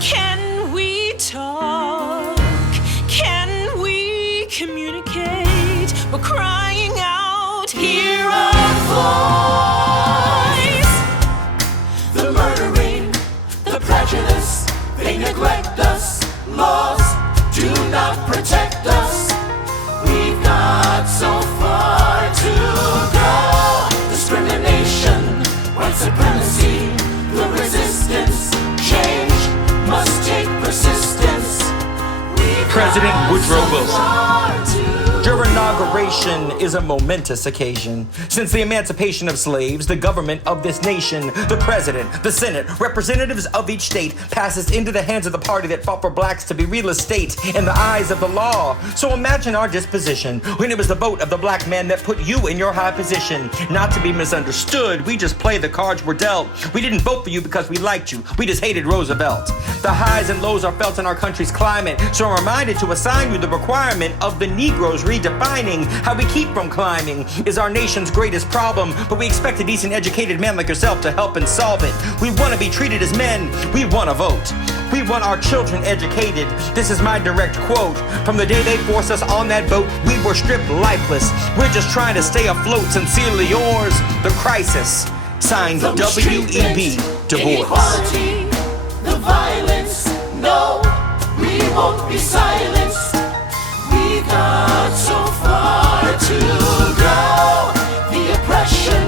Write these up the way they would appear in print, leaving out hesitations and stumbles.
Can we talk? Can we communicate? We're crying out, hear our voice. The murdering, the prejudice, they neglect us. Laws do not protect us. We've got so far to go. Discrimination, white supremacy, the resistance, change must take persistence. President Woodrow Wilson. Your inauguration is a momentous occasion. Since the emancipation of slaves, the government of this nation, the president, the Senate, representatives of each state, passes into the hands of the party that fought for blacks to be real estate in the eyes of the law. So imagine our disposition when it was the vote of the black man that put you in your high position. Not to be misunderstood, we just played the cards we're dealt. We didn't vote for you because we liked you. We just hated Roosevelt. The highs and lows are felt in our country's climate, so I'm reminded to assign you the requirement of the Negroes redefining how we keep from climbing is our nation's greatest problem, but we expect a decent educated man like yourself to help and solve it. We want to be treated as men. We want to vote. We want our children educated. This is my direct quote. From the day they forced us on that boat, we were stripped lifeless. We're just trying to stay afloat. Sincerely yours, The Crisis. Signed W.E.B. DuBois. Inequality, the violence, no, we won't be silenced. We got so far to go. The oppression,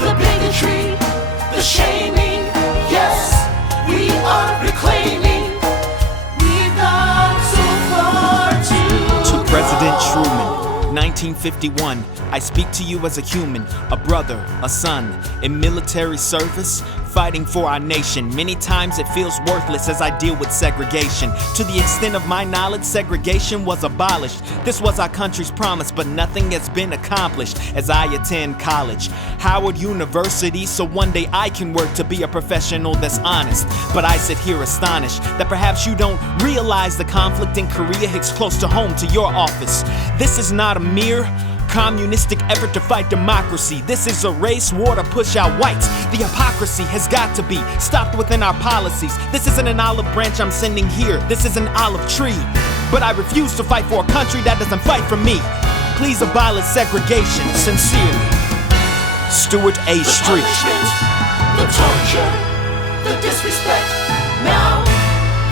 the bigotry, the shaming, yes, we are reclaiming. We've got so far to President Truman, 1951. I speak to you as a human, a brother, a son, in military service, fighting for our nation. Many times it feels worthless as I deal with segregation. To the extent of my knowledge, segregation was abolished. This was our country's promise, but nothing has been accomplished as I attend college, Howard University, so one day I can work to be a professional that's honest. But I sit here astonished that perhaps you don't realize the conflict in Korea hits close to home to your office. This is not a mere communistic effort to fight democracy. This is a race war to push out whites. The hypocrisy has got to be stopped within our policies. This isn't an olive branch I'm sending here. This is an olive tree. But I refuse to fight for a country that doesn't fight for me. Please abolish segregation. Sincerely, Stuart A. Street. The torture, the disrespect. Now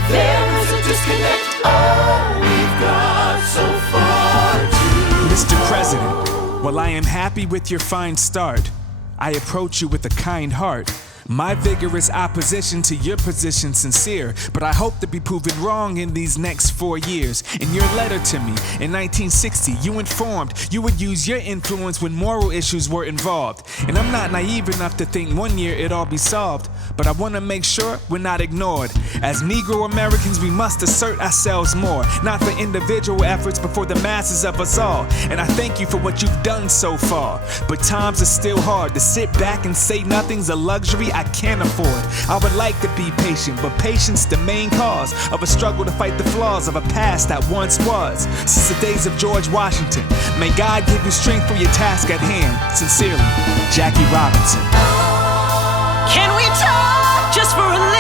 there is a disconnect. Oh, we've got so far to Mr. President, while I am happy with your fine start, I approach you with a kind heart. My vigorous opposition to your position sincere, but I hope to be proven wrong in these next 4 years. In your letter to me in 1960, you informed you would use your influence when moral issues were involved. And I'm not naive enough to think 1 year it'd all be solved, but I want to make sure we're not ignored. As Negro Americans, we must assert ourselves more, not for individual efforts, but for the masses of us all. And I thank you for what you've done so far, but times are still hard. To sit back and say nothing's a luxury I can't afford. I would like to be patient, but patience the main cause of a struggle to fight the flaws of a past that once was. Since the days of George Washington, may God give you strength for your task at hand. Sincerely, Jackie Robinson. Can we talk just for a little?